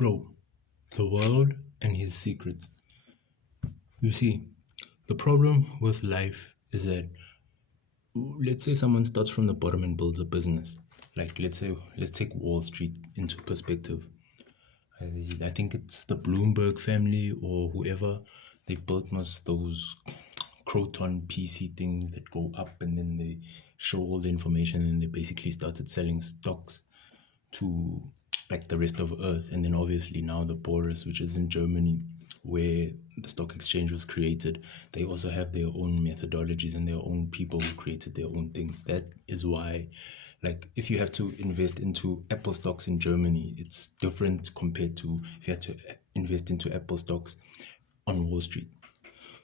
Bro, the world and his secrets. You see, the problem with life is that, let's say someone starts from the bottom and builds a business. Like, let's take Wall Street into perspective. I think it's the Bloomberg family or whoever. They built most those Croton PC things that go up and then they show all the information, and they basically started selling stocks to like the rest of Earth. And then obviously now the Boris, which is in Germany, where the stock exchange was created, they also have their own methodologies and their own people who created their own things. That is why, like, if you have to invest into Apple stocks in Germany, it's different compared to if you had to invest into Apple stocks on Wall Street.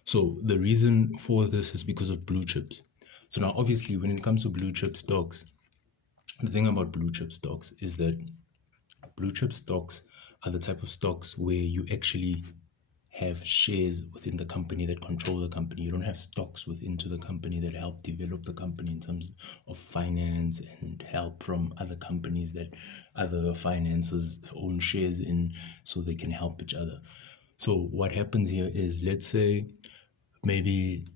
So the reason for this is because of blue chips. So now obviously when it comes to blue chip stocks, the thing about blue chip stocks is that blue chip stocks are the type of stocks where you actually have shares within the company that control the company. You don't have stocks within to the company that help develop the company in terms of finance and help from other companies that other finances own shares in, so they can help each other. So what happens here is, let's say maybe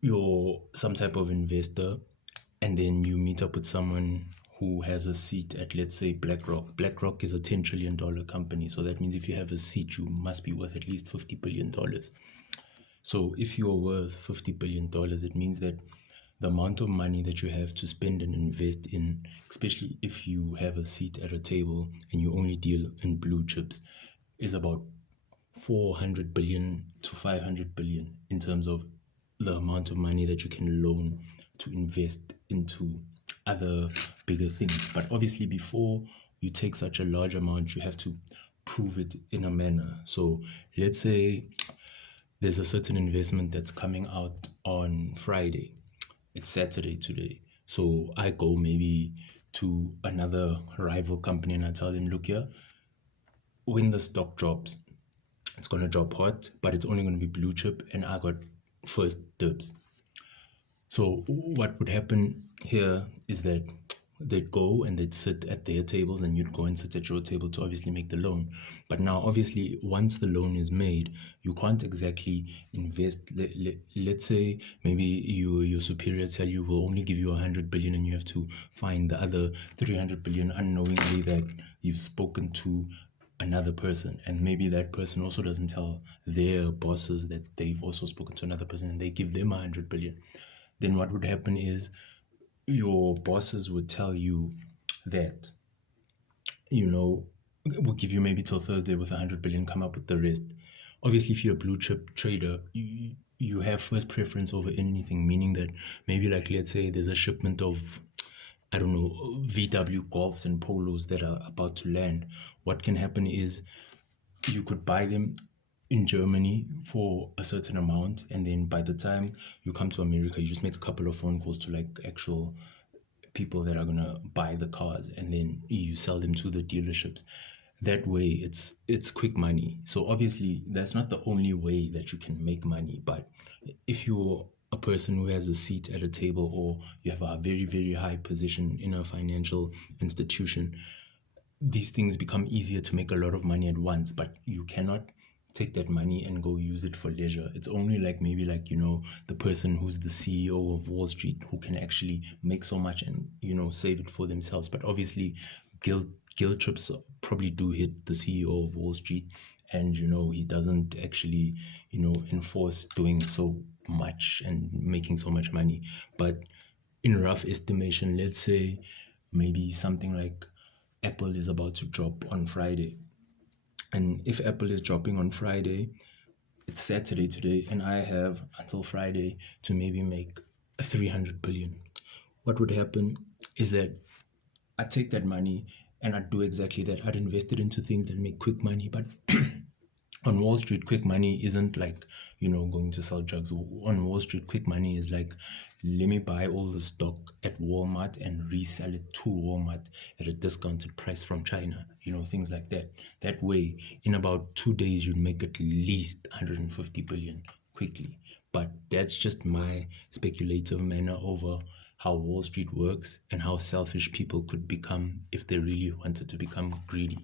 you're some type of investor, and then you meet up with someone who has a seat at, let's say, BlackRock. BlackRock is a $10 trillion company. So that means if you have a seat, you must be worth at least $50 billion. So if you're worth $50 billion, it means that the amount of money that you have to spend and invest in, especially if you have a seat at a table and you only deal in blue chips, is about 400 billion to 500 billion in terms of the amount of money that you can loan to invest into other bigger things. But obviously before you take such a large amount, you have to prove it in a manner. So let's say there's a certain investment that's coming out on Friday. It's Saturday today. So I go maybe to another rival company and I tell them, look here, when the stock drops, it's going to drop hot, but it's only going to be blue chip, and I got first dibs. So what would happen here is that they'd go and they'd sit at their tables, and you'd go and sit at your table to obviously make the loan. But now obviously once the loan is made, you can't exactly invest. Let's say maybe your superiors tell you we'll only give you 100 billion, and you have to find the other 300 billion unknowingly that you've spoken to another person, and maybe that person also doesn't tell their bosses that they've also spoken to another person, and they give them 100 billion. Then what would happen is your bosses would tell you that, we'll give you maybe till Thursday with 100 billion, come up with the rest. Obviously, if you're a blue chip trader, you have first preference over anything, meaning that maybe, like, let's say there's a shipment of, I don't know, VW Golfs and Polos that are about to land. What can happen is you could buy them in Germany for a certain amount, and then by the time you come to America, you just make a couple of phone calls to like actual people that are gonna buy the cars, and then you sell them to the dealerships. That way it's quick money. So obviously that's not the only way that you can make money, but if you're a person who has a seat at a table, or you have a very, very high position in a financial institution, these things become easier to make a lot of money at once. But you cannot take that money and go use it for leisure. It's only like maybe like, the person who's the CEO of Wall Street who can actually make so much and, save it for themselves. But obviously guilt trips probably do hit the CEO of Wall Street, and he doesn't actually enforce doing so much and making so much money. But in rough estimation, let's say maybe something like Apple is about to drop on Friday. And if Apple is dropping on Friday, it's Saturday today, and I have until Friday to maybe make 300 billion. What would happen is that I take that money and I'd do exactly that. I'd invest it into things that make quick money. But on Wall Street, quick money isn't like, going to sell drugs. On Wall Street, quick money is like, let me buy all the stock at Walmart and resell it to Walmart at a discounted price from China, things like that. That way, in about 2 days, you'd make at least 150 billion quickly. But that's just my speculative manner over how Wall Street works, and how selfish people could become if they really wanted to become greedy.